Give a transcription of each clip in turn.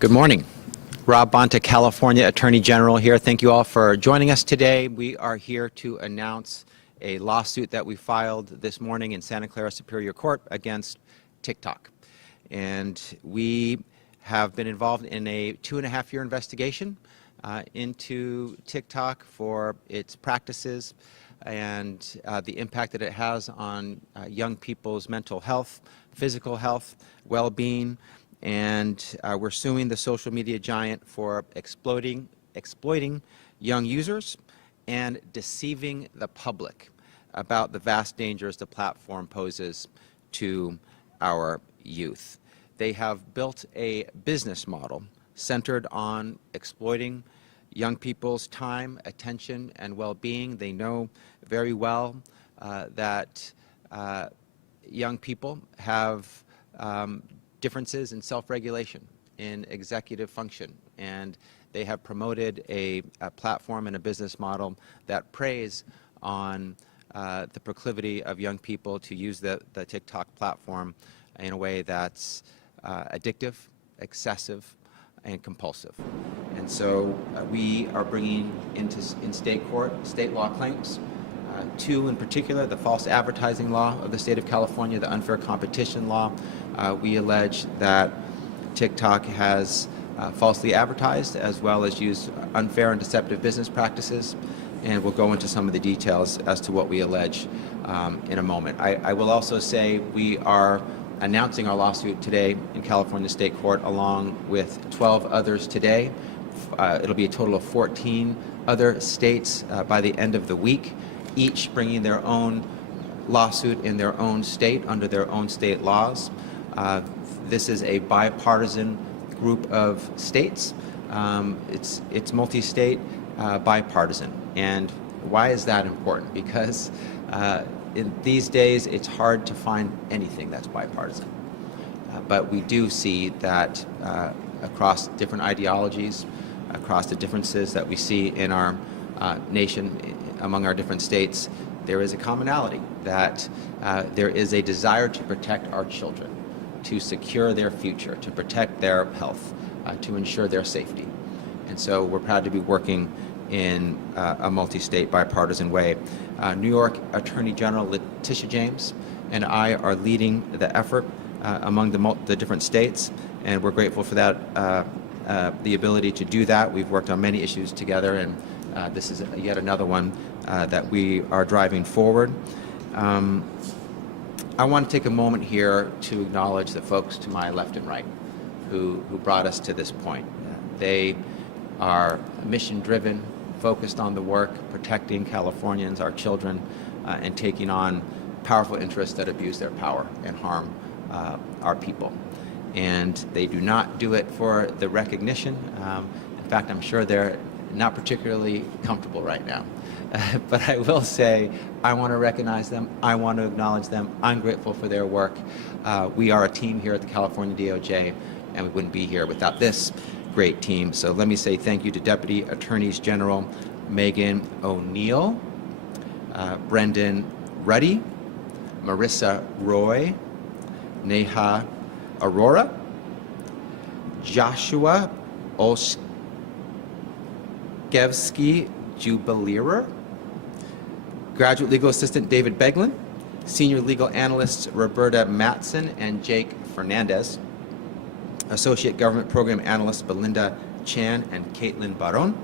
Good morning. Rob Bonta, California Attorney General here. Thank you all for joining us today. We are here to announce a lawsuit that we filed this morning in Santa Clara Superior Court against TikTok. And we have been involved in a 2.5-year investigation into TikTok for its practices and the impact that it has on young people's mental health, physical health, well-being, and we're suing the social media giant for exploiting young users and deceiving the public about the vast dangers the platform poses to our youth. They have built a business model centered on exploiting young people's time, attention, and well-being. They know very well that young people have differences in self-regulation, in executive function, and they have promoted a platform and a business model that preys on the proclivity of young people to use the TikTok platform in a way that's addictive, excessive, and compulsive. And so we are bringing in state court state law claims, two in particular: the false advertising law of the state of California, the unfair competition law. We allege that TikTok has falsely advertised as well as used unfair and deceptive business practices, and we'll go into some of the details as to what we allege in a moment. I will also say we are announcing our lawsuit today in California State Court along with 12 others today. It'll be a total of 14 other states by the end of the week, each bringing their own lawsuit in their own state under their own state laws. This is a bipartisan group of states. It's multi-state, bipartisan. And why is that important? Because in these days, it's hard to find anything that's bipartisan. But we do see that across different ideologies, across the differences that we see in our nation, among our different states, there is a commonality that there is a desire to protect our children, to secure their future, to protect their health, to ensure their safety. And so we're proud to be working in a multi-state bipartisan way. New York Attorney General Letitia James and I are leading the effort among the different states, and we're grateful for that, the ability to do that. We've worked on many issues together, and this is yet another one that we are driving forward. I want to take a moment here to acknowledge the folks to my left and right who brought us to this point. They are mission-driven, focused on the work, protecting Californians, our children, and taking on powerful interests that abuse their power and harm our people. And they do not do it for the recognition. In fact, I'm sure they're not particularly comfortable right now. But I will say, I want to recognize them. I want to acknowledge them. I'm grateful for their work. We are a team here at the California DOJ, and we wouldn't be here without this great team. So let me say thank you to Deputy Attorneys General Megan O'Neill, Brendan Ruddy, Marissa Roy, Neha Aurora, Joshua Oshkevsky-Jubileer, Graduate Legal Assistant David Beglin, Senior Legal Analysts Roberta Matson and Jake Fernandez, Associate Government Program Analysts Belinda Chan and Caitlin Baron,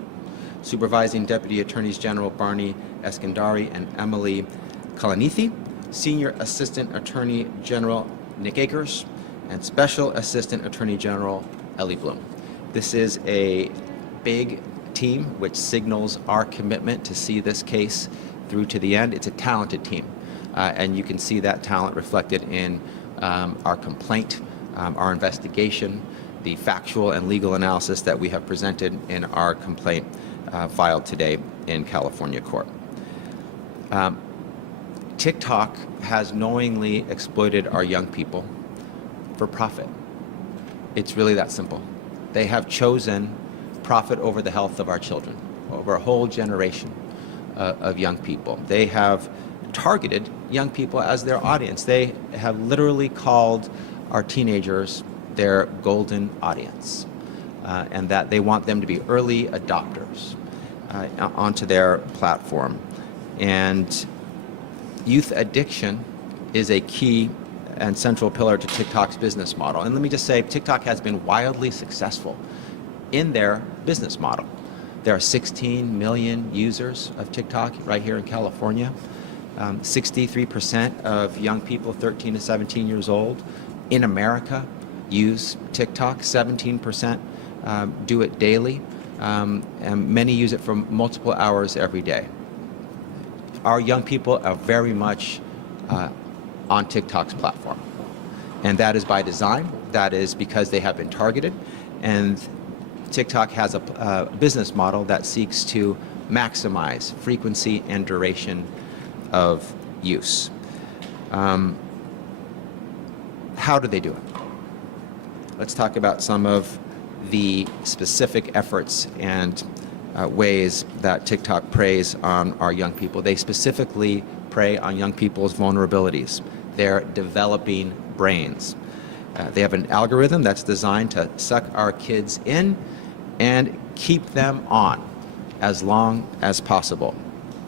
Supervising Deputy Attorneys General Barney Eskandari and Emily Kalanithi, Senior Assistant Attorney General Nick Akers, and Special Assistant Attorney General Ellie Bloom. This is a big team which signals our commitment to see this case through to the end. It's a talented team, and you can see that talent reflected in our complaint, our investigation, the factual and legal analysis that we have presented in our complaint filed today in California court. TikTok has knowingly exploited our young people for profit. It's really that simple. They have chosen profit over the health of our children, over a whole generation of young people. They have targeted young people as their audience. They have literally called our teenagers their golden audience. and that they want them to be early adopters onto their platform. And youth addiction is a key and central pillar to TikTok's business model. And let me just say, TikTok has been wildly successful in their business model. There are 16 million users of TikTok right here in California. 63% of young people 13 to 17 years old in America use TikTok. 17% do it daily, and many use it for multiple hours every day. Our young people are very much on TikTok's platform, and that is by design. That is because they have been targeted, and TikTok has a business model that seeks to maximize frequency and duration of use. How do they do it? Let's talk about some of the specific efforts and ways that TikTok preys on our young people. They specifically prey on young people's vulnerabilities, their developing brains. They have an algorithm that's designed to suck our kids in and keep them on as long as possible.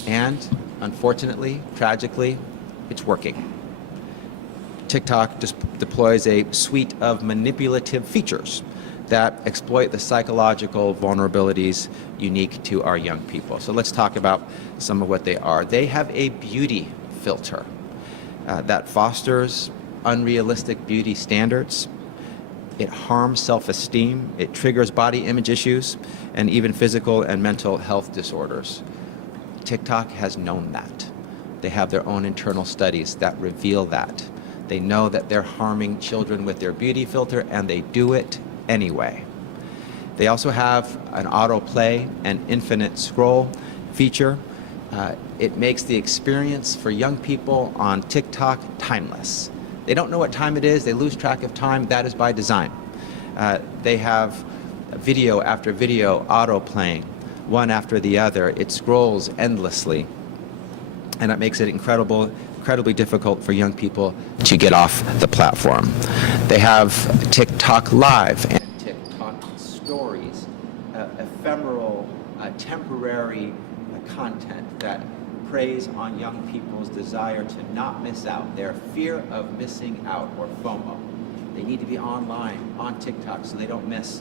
And unfortunately, tragically, it's working. TikTok just deploys a suite of manipulative features that exploit the psychological vulnerabilities unique to our young people. So let's talk about some of what they are. They have a beauty filter that fosters unrealistic beauty standards. It harms self-esteem, it triggers body image issues, and even physical and mental health disorders. TikTok has known that. They have their own internal studies that reveal that. They know that they're harming children with their beauty filter, and they do it anyway. They also have an autoplay and infinite scroll feature. It makes the experience for young people on TikTok timeless. They don't know what time it is. They lose track of time. That is by design. They have video after video auto-playing, one after the other. It scrolls endlessly, and it makes it incredibly difficult for young people to get off the platform. They have TikTok Live and TikTok Stories, ephemeral, temporary content that preys on young people's desire to not miss out, their fear of missing out, or FOMO. They need to be online, on TikTok, so they don't miss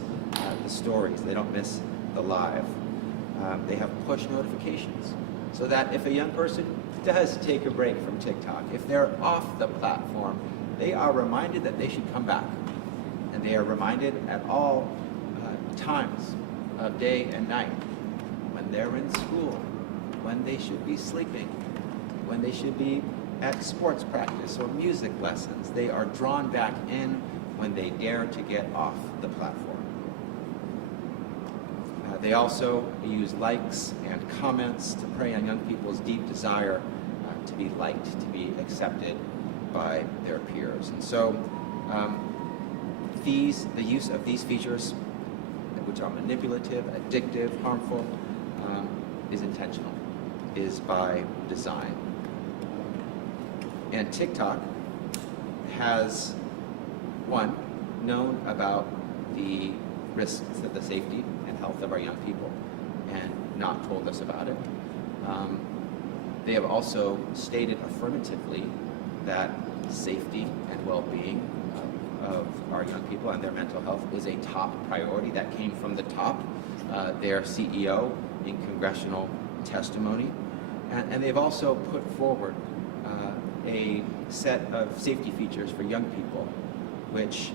the stories, they don't miss the live. They have push notifications, so that if a young person does take a break from TikTok, if they're off the platform, they are reminded that they should come back. And they are reminded at all times of day and night, when they're in school, when they should be sleeping, when they should be at sports practice or music lessons. They are drawn back in when they dare to get off the platform. They also use likes and comments to prey on young people's deep desire to be liked, to be accepted by their peers. And so the use of these features, which are manipulative, addictive, harmful, is intentional, is by design. And TikTok has, one, known about the risks to the safety and health of our young people and not told us about it. They have also stated affirmatively that safety and well-being of our young people and their mental health is a top priority. That came from the top, their CEO in congressional testimony. And they've also put forward a set of safety features for young people, which,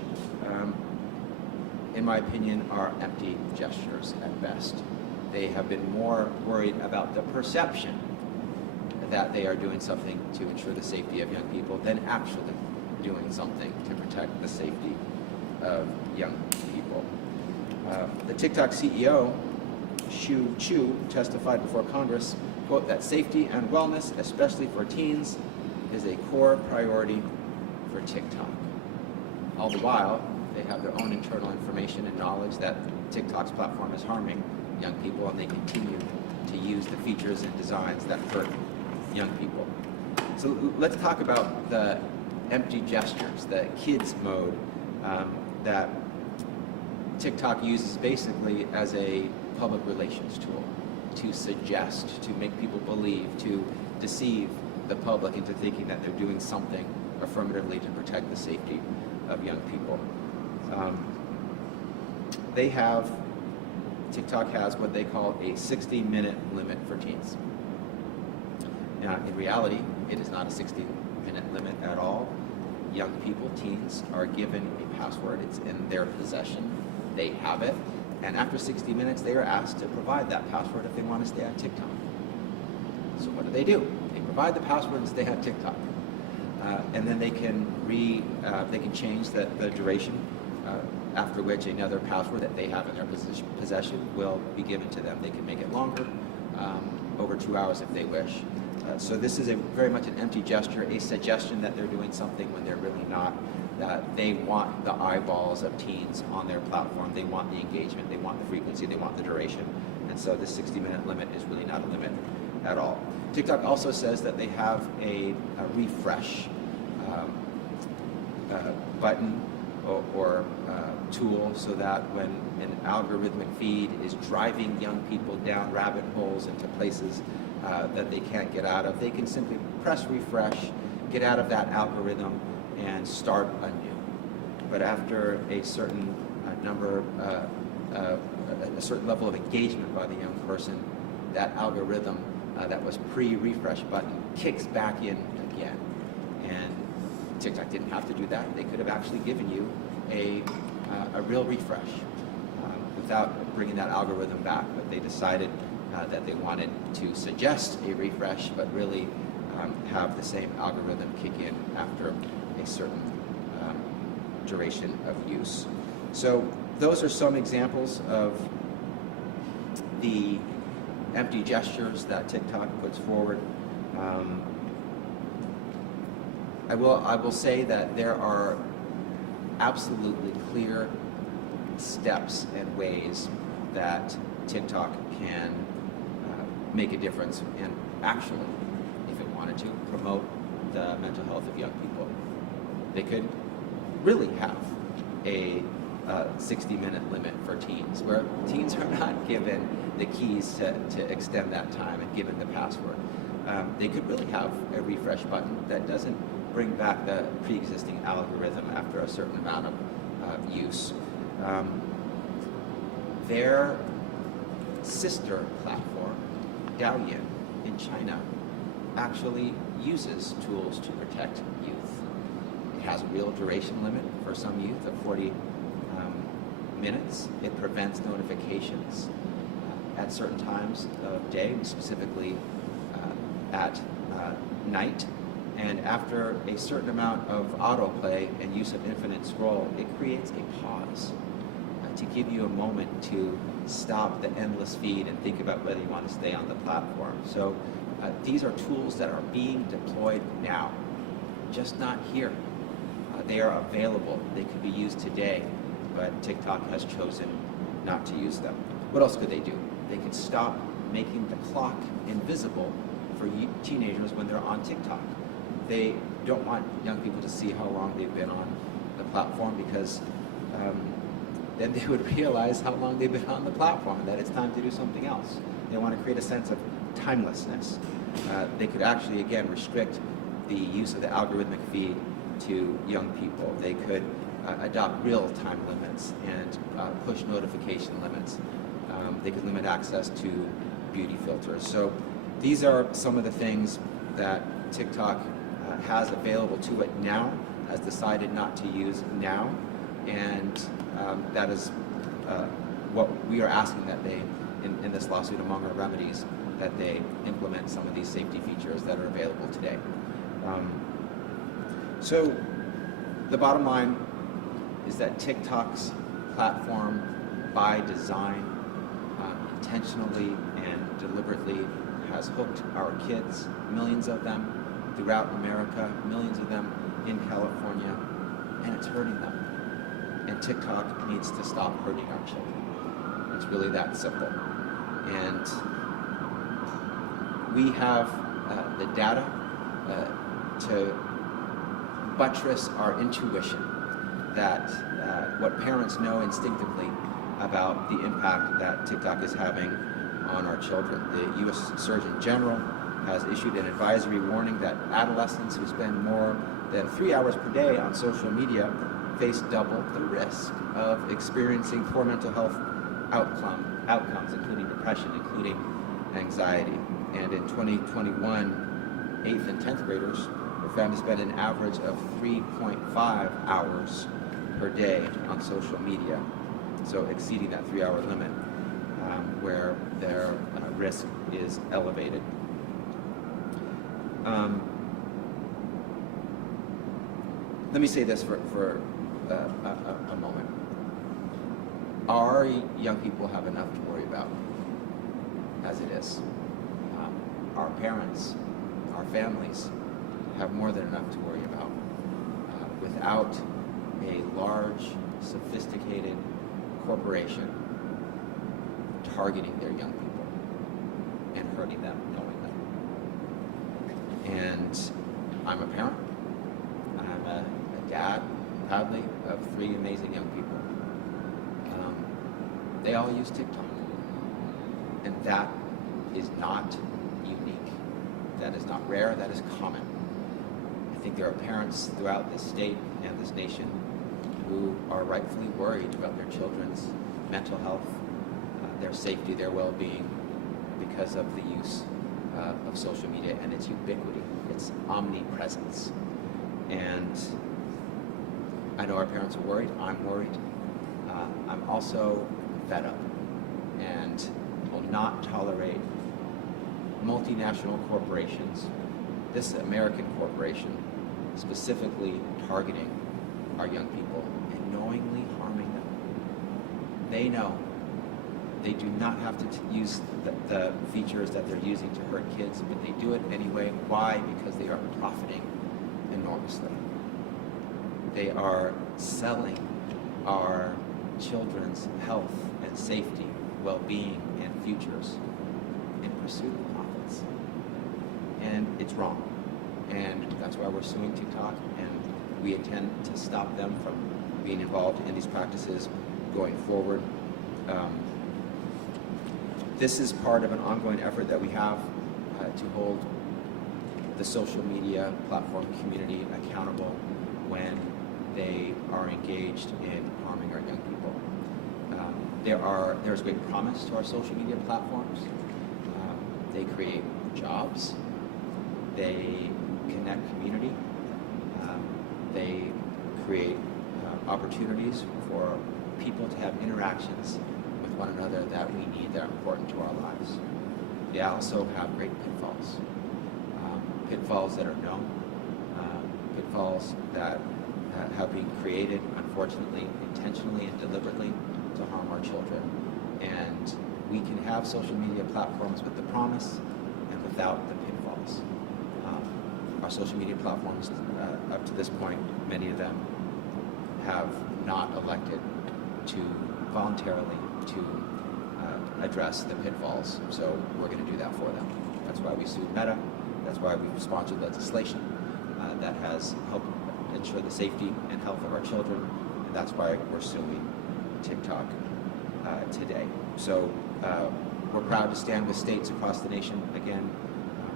in my opinion, are empty gestures at best. They have been more worried about the perception that they are doing something to ensure the safety of young people than actually doing something to protect the safety of young people. The TikTok CEO, Shu Chu, testified before Congress, quote, that safety and wellness, especially for teens, is a core priority for TikTok. All the while, they have their own internal information and knowledge that TikTok's platform is harming young people, and they continue to use the features and designs that hurt young people. So let's talk about the empty gestures, the kids mode that TikTok uses basically as a public relations tool to suggest, to make people believe, to deceive the public into thinking that they're doing something affirmatively to protect the safety of young people. TikTok has what they call a 60-minute limit for teens. Now, in reality, it is not a 60-minute limit at all. Young people, teens, are given a password. It's in their possession. They have it. And after 60 minutes, they are asked to provide that password if they want to stay on TikTok. So what do? They provide the password and stay on TikTok. And then they can change the duration, after which another password that they have in their possession will be given to them. They can make it longer, over 2 hours if they wish. So this is very much an empty gesture, a suggestion that they're doing something when they're really not. That they want the eyeballs of teens on their platform. They want the engagement. They want the frequency. They want the duration. And so this 60-minute limit is really not a limit at all. TikTok also says that they have a refresh button or tool, so that when an algorithmic feed is driving young people down rabbit holes into places that they can't get out of, they can simply press refresh, get out of that algorithm, and start anew. But after a certain a certain level of engagement by the young person, that algorithm that was pre-refresh button kicks back in again. And TikTok didn't have to do that. They could have actually given you a real refresh without bringing that algorithm back, but they decided that they wanted to suggest a refresh, but really have the same algorithm kick in after a certain duration of use. So those are some examples of the empty gestures that TikTok puts forward. I will say that there are absolutely clear steps and ways that TikTok can make a difference and actually, if it wanted to, promote the mental health of young people. They could really have a 60-minute limit for teens, where teens are not given the keys to extend that time and given the password. They could really have a refresh button that doesn't bring back the pre-existing algorithm after a certain amount of use. Their sister platform, Douyin, in China, actually uses tools to protect youth. It has a real duration limit for some youth of 40 minutes. It prevents notifications at certain times of day, specifically at night. And after a certain amount of autoplay and use of infinite scroll, it creates a pause to give you a moment to stop the endless feed and think about whether you want to stay on the platform. So these are tools that are being deployed now, just not here. They are available. They could be used today, but TikTok has chosen not to use them. What else could they do? They could stop making the clock invisible for teenagers when they're on TikTok. They don't want young people to see how long they've been on the platform, because then they would realize how long they've been on the platform, that it's time to do something else. They want to create a sense of timelessness. They could actually, again, restrict the use of the algorithmic feed to young people. They could adopt real time limits and push notification limits. They could limit access to beauty filters. So these are some of the things that TikTok has available to it now, has decided not to use now, and that is what we are asking that they, in this lawsuit among our remedies, that they implement some of these safety features that are available today. So the bottom line is that TikTok's platform, by design, intentionally and deliberately, has hooked our kids, millions of them throughout America, millions of them in California, and it's hurting them. And TikTok needs to stop hurting our children. It's really that simple. And we have the data to buttress our intuition that what parents know instinctively about the impact that TikTok is having on our children. The U.S. Surgeon General has issued an advisory warning that adolescents who spend more than 3 hours per day on social media face double the risk of experiencing poor mental health outcomes, including depression, including anxiety. And in 2021, 8th and 10th graders were found to spend an average of 3.5 hours per day on social media, so exceeding that 3-hour limit, where their risk is elevated. Let me say this for a moment. Our young people have enough to worry about as it is. Our parents, our families have more than enough to worry about. Without a large, sophisticated corporation targeting their young people and hurting them, knowing them. And I'm a parent. I'm a dad, proudly, of 3 amazing young people. They all use TikTok. And that is not unique. That is not rare, that is common. I think there are parents throughout this state and this nation who are rightfully worried about their children's mental health, their safety, their well-being, because of the use of social media and its ubiquity, its omnipresence. And I know our parents are worried. I'm worried. I'm also fed up and will not tolerate multinational corporations, this American corporation, specifically targeting our young people and knowingly harming them. They know they do not have to use the features that they're using to hurt kids, but they do it anyway. Why? Because they are profiting enormously. They are selling our children's health and safety, well-being, and futures in pursuit of profits. And it's wrong. And that's why we're suing TikTok, and we intend to stop them from being involved in these practices going forward. This is part of an ongoing effort that we have to hold the social media platform community accountable when they are engaged in harming our young people. There's great promise to our social media platforms. They create jobs. They connect community. They create opportunities for people to have interactions with one another that we need, that are important to our lives. They also have great pitfalls. Pitfalls that are known, pitfalls that have been created, unfortunately, intentionally and deliberately to harm our children. And we can have social media platforms with the promise and without the pitfalls. Our social media platforms, up to this point, many of them have not elected to voluntarily to address the pitfalls. So we're going to do that for them. That's why we sued Meta. That's why we've sponsored legislation that has helped ensure the safety and health of our children. And that's why we're suing TikTok today. So we're proud to stand with states across the nation, again,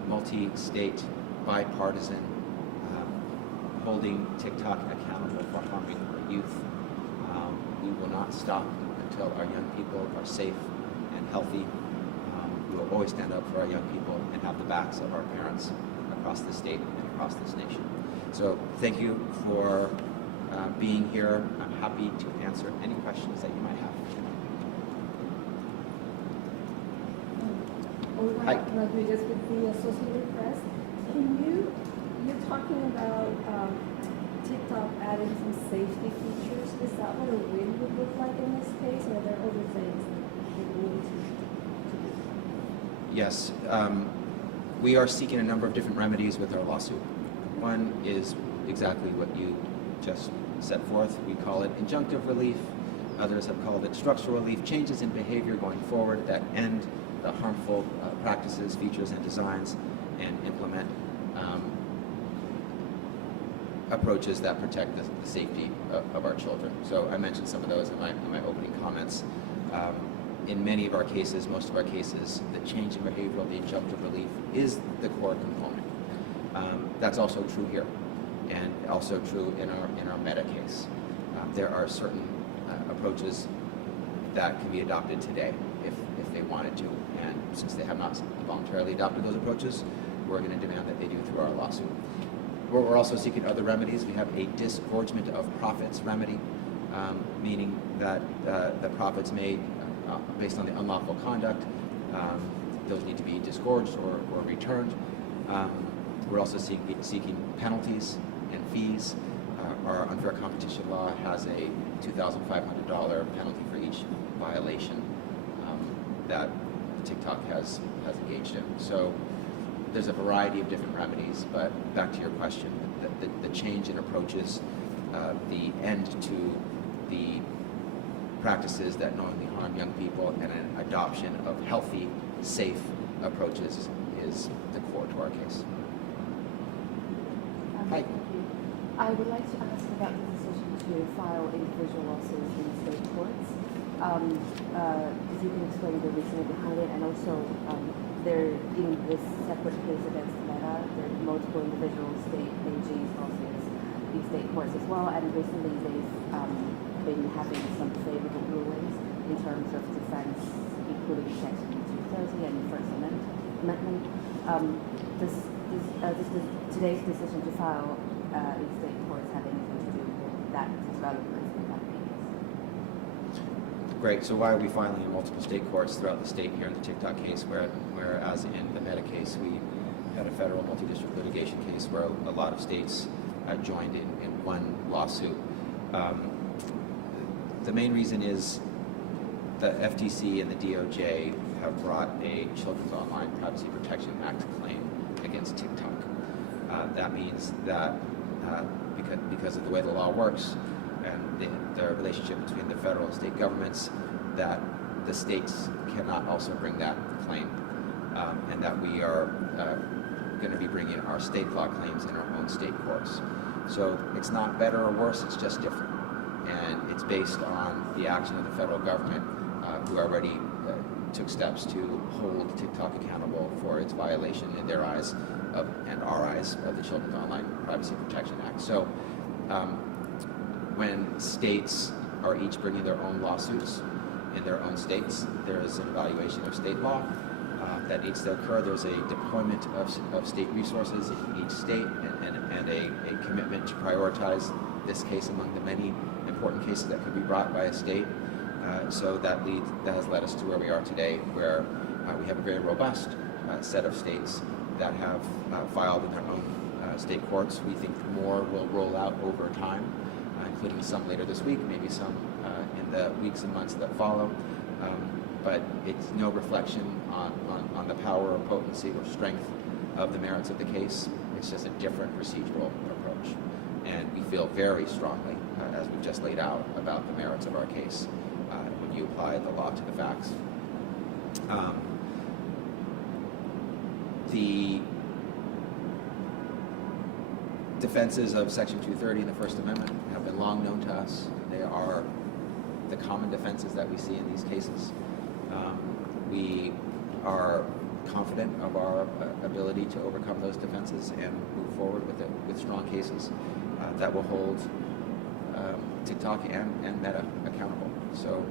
multi-state, bipartisan, holding TikTok accountable for harming our youth. We will not stop until our young people are safe and healthy. We will always stand up for our young people and have the backs of our parents across the state and across this nation. So thank you for being here. I'm happy to answer any questions that you might have. Olga Rodriguez with the Associated Press. You're talking about TikTok adding some safety features. Is that what a win would look like in this case, or are there other things that we need to do? Yes. We are seeking a number of different remedies with our lawsuit. One is exactly what you just set forth. We call it injunctive relief. Others have called it structural relief, changes in behavior going forward that end the harmful practices, features, and designs, and implement approaches that protect the safety of our children. So I mentioned some of those in my opening comments. In many of our cases, most of our cases, the change in behavioral, the injunctive relief is the core component. That's also true here, and also true in our meta case. There are certain approaches that can be adopted today if they wanted to, and since they have not voluntarily adopted those approaches, we're going to demand that they do through our lawsuit. We're also seeking other remedies. We have a disgorgement of profits remedy, meaning that the profits made based on the unlawful conduct, those need to be disgorged or returned. We're also seeking penalties and fees. Our unfair competition law has a $2,500 penalty for each violation that TikTok has engaged in. So there's a variety of different remedies, but back to your question, the change in approaches, the end to the practices that knowingly harm young people, and an adoption of healthy, safe approaches is the core to our case. Hi. Thank you. I would like to ask about the decision to file individual lawsuits in state courts. If you can explain the reasoning behind it, and also there in this separate case against Meta, there are multiple individual state AGs lawsuits in state courts as well, and recently they've been having some favorable rulings in terms of defense, including Section 230 and First Amendment. Today's decision to file in state courts have anything to do with that development in that case? Great. So why are we filing in multiple state courts throughout the state here in the TikTok case, whereas in the Meta case, we had a federal multi-district litigation case where a lot of states joined in one lawsuit. The main reason is the FTC and the DOJ have brought a Children's Online Privacy Protection Act claim against TikTok. That means that because of the way the law works and the relationship between the federal and state governments, that the states cannot also bring that claim, and that we are going to be bringing our state law claims in our own state courts. So it's not better or worse, it's just different. And it's based on the action of the federal government, who already took steps to hold TikTok accountable for its violation in their eyes and our eyes of the Children's Online Privacy Protection Act. So when states are each bringing their own lawsuits in their own states, there is an evaluation of state law that needs to occur. There's a deployment of state resources in each state and a commitment to prioritize this case among the many important cases that could be brought by a state. So that has led us to where we are today, where we have a very robust set of states that have filed in their own state courts. We think more will roll out over time, including some later this week, maybe some in the weeks and months that follow. But it's no reflection on the power or potency or strength of the merits of the case. It's just a different procedural approach. And we feel very strongly, as we've just laid out, about the merits of our case when you apply the law to the facts. The defenses of Section 230 and the First Amendment have been long known to us. They are the common defenses that we see in these cases. We are confident of our ability to overcome those defenses and move forward with strong cases that will hold TikTok and Meta accountable. So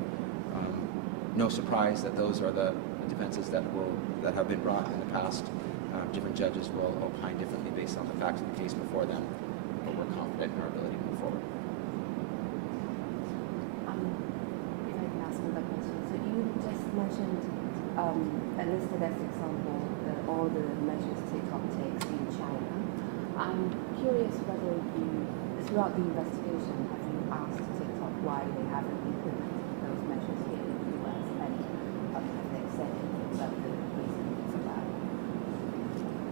no surprise that those are the defenses that have been brought in the past. Different judges will opine differently based on the facts of the case before them, but we're confident in our ability to move forward. If I can ask another question. So you just mentioned and listed as example all the measures TikTok takes in China. I'm curious whether throughout the investigation, have you asked TikTok why they haven't implemented those measures here in the US, and have they said anything about the reason for that?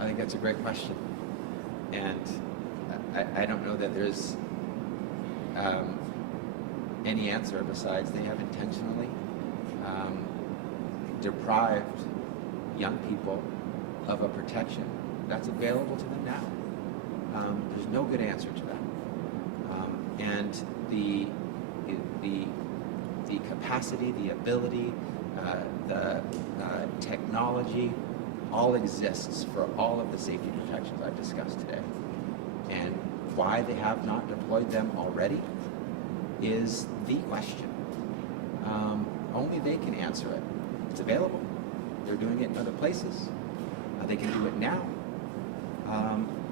I think that's a great question, and I don't know that there's any answer besides they have intentionally deprived young people of a protection that's available to them now. There's no good answer to that. and the capacity, the ability, the technology, all exists for all of the safety protections I've discussed today. And why they have not deployed them already is the question. Only they can answer it. It's available. They're doing it in other places. They can do it now.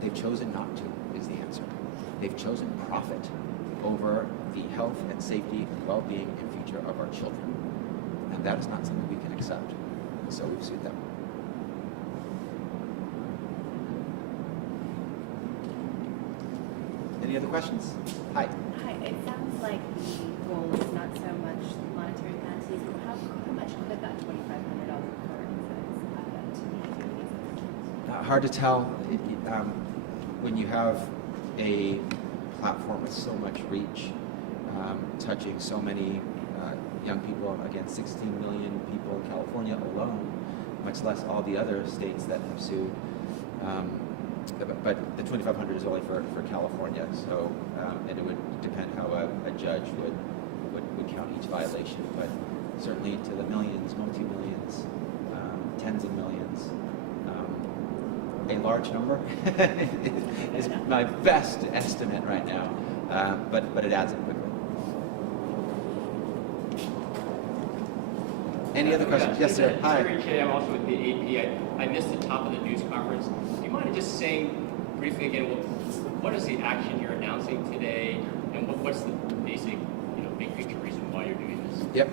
They've chosen not to, is the answer. They've chosen profit over the health and safety and well-being and future of our children. And that is not something we can accept. So we've sued them. Any other questions? Hi. Hi, it sounds like the goal is not so much monetary penalties, but how much could that $2,500 per incident add up to? Hard to tell. When you have a platform with so much reach, touching so many young people, again, 16 million people in California alone, much less all the other states that have sued. But the 2,500 is only for California, so and it would depend how a judge would count each violation. But certainly to the millions, multi-millions, tens of millions, a large number is my best estimate right now. But it adds up quickly. Any other questions? Yes, sir. Hi. Terry K. I'm also with the AP. I missed the top of the news conference. Do you mind just saying briefly again, what is the action you're announcing today, and what's the basic, big picture reason why you're doing this? Yep.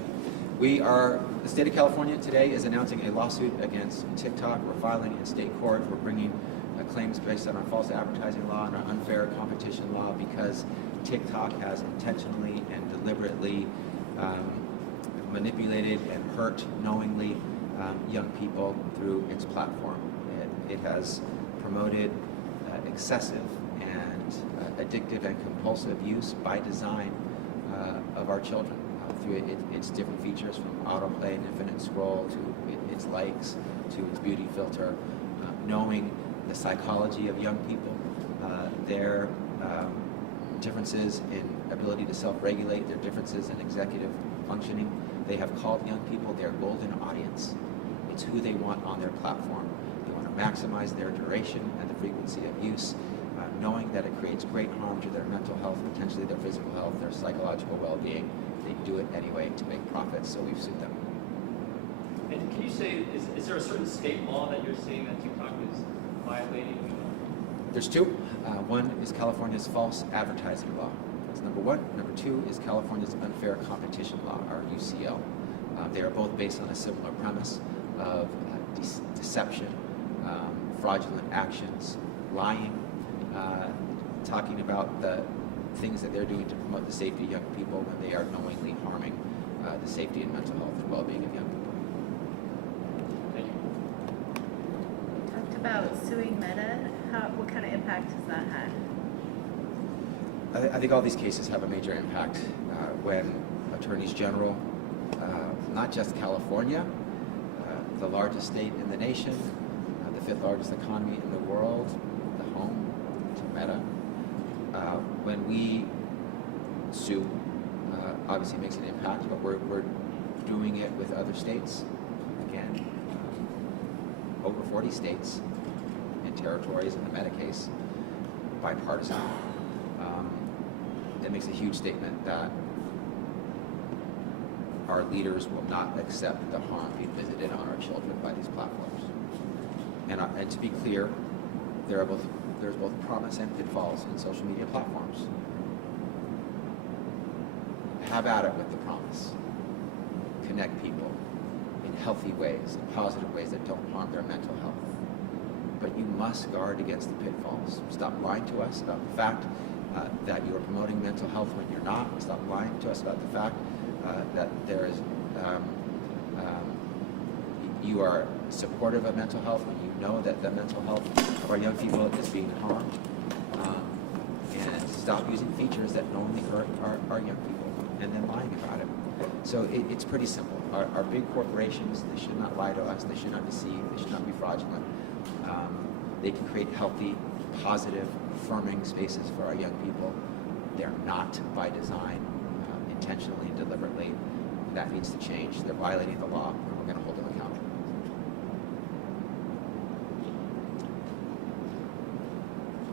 The state of California today is announcing a lawsuit against TikTok. We're filing in state court. We're bringing claims based on our false advertising law and our unfair competition law because TikTok has intentionally and deliberately manipulated and hurt knowingly young people through its platform. It has promoted excessive and addictive and compulsive use by design of our children through its different features, from autoplay and infinite scroll to its likes to its beauty filter, knowing the psychology of young people, their differences in ability to self-regulate, their differences in executive functioning. They have called young people their golden audience. It's who they want on their platform. They want to maximize their duration and the frequency of use, knowing that it creates great harm to their mental health, potentially their physical health, their psychological well-being. They do it anyway to make profits, so we've sued them. And can you say, is there a certain state law that you're saying that TikTok is violating? There's two. One is California's false advertising law. That's number one. Number two is California's unfair competition law, or UCL. They are both based on a similar premise of deception, fraudulent actions, lying, talking about the things that they're doing to promote the safety of young people when they are knowingly harming the safety and mental health and well-being of young people. Thank you. You talked about suing Meta. What kind of impact has that had? I think all these cases have a major impact when attorneys general, not just California, the largest state in the nation, the fifth largest economy in the world, the home to Meta, when we sue, obviously it makes an impact, but we're doing it with other states. Again, over 40 states and territories in the Meta case, bipartisan. It makes a huge statement that our leaders will not accept the harm being visited on our children by these platforms. And to be clear, there's both promise and pitfalls in social media platforms. Have at it with the promise. Connect people in healthy ways, in positive ways that don't harm their mental health. But you must guard against the pitfalls. Stop lying to us about the fact that you are promoting mental health when you're not. Stop lying to us about the fact that there is you are supportive of mental health when you know that the mental health of our young people is being harmed. And stop using features that normally hurt our young people and then lying about it. So it's pretty simple. Our big corporations, they should not lie to us. They should not deceive. They should not be fraudulent. They can create healthy, positive, affirming spaces for our young people. they're not by design, intentionally and deliberately. That needs to change. They're violating the law, and we're going to hold them accountable.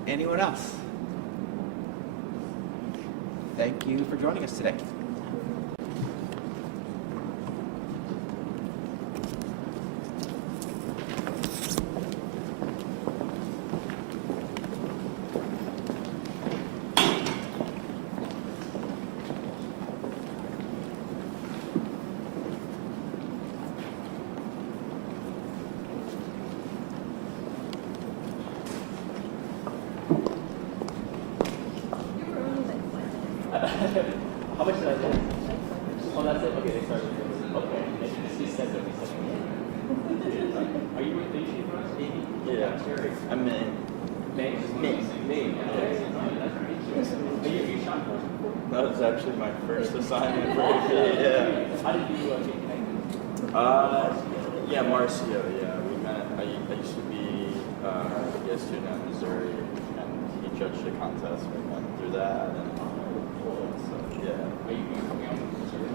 Anyone else? Thank you for joining us today. How much did I get? Oh, that's it? Okay, they started. Okay. She said that we said Are you with Daisy for us? Yeah, Terry. I'm May. May? May. Are you shot for us before? That was actually my first assignment for AP. Yeah. How did you get connected? Yeah, Marcio. Yeah, we met. I used to be a student at Missouri, and he judged a contest. We went through that, and so yeah. Are you coming out from Missouri?